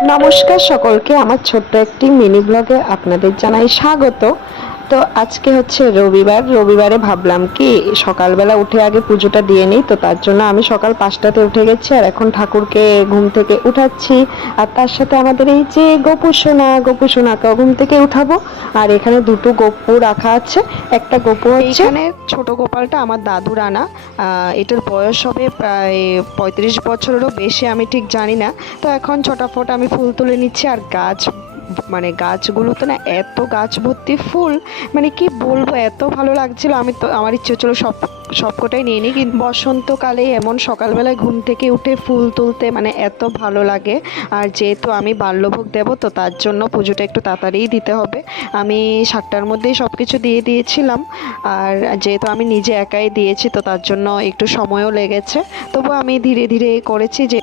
নমস্কার সকলকে, আমার ছোট্ট একটি মিনি ব্লগে আপনাদের জানাই স্বাগত। তো আজকে হচ্ছে রবিবারে ভাবলাম কি সকালবেলা উঠে আগে পুজোটা দিয়ে নিই। তো তার জন্য আমি সকাল 5টাতে উঠে গেছি আর এখন ঠাকুরকে ঘুম থেকে উঠাচ্ছি। আর তার সাথে আমাদের এই যে গোপু সোনাকেও ঘুম থেকে উঠাবো। আর এখানে দুটো গপু রাখা আছে, একটা গপু হচ্ছে এখানে ছোট গোপালটা আমার দাদুর আনা। এটার বয়স হবে প্রায় 35 বছরেরও বেশি, আমি ঠিক জানি না। তো এখন ছটাফট আমি ফুল তুলে নিচ্ছি আর গাছগুলোতে না এত গাছ ভর্তি ফুল, মানে কি বলবো, এত ভালো লাগছিল। আমি তো আমার ইচ্ছে হচ্ছিল সবকটাই নিয়ে নিই, কিন্তু বসন্তকালে এমন সকালবেলায় ঘুম থেকে উঠে ফুল তুলতে মানে এত ভালো লাগে। আর যেহেতু আমি বাল্যভোগ দেব, তো তার জন্য পুজোটা একটু তাড়াতাড়িই দিতে হবে। আমি 7টার মধ্যেই সব কিছু দিয়ে দিয়েছিলাম। আর যেহেতু আমি নিজে একাই দিয়েছি, তো তার জন্য একটু সময়ও লেগেছে। তবু আমি ধীরে ধীরে করেছি, যে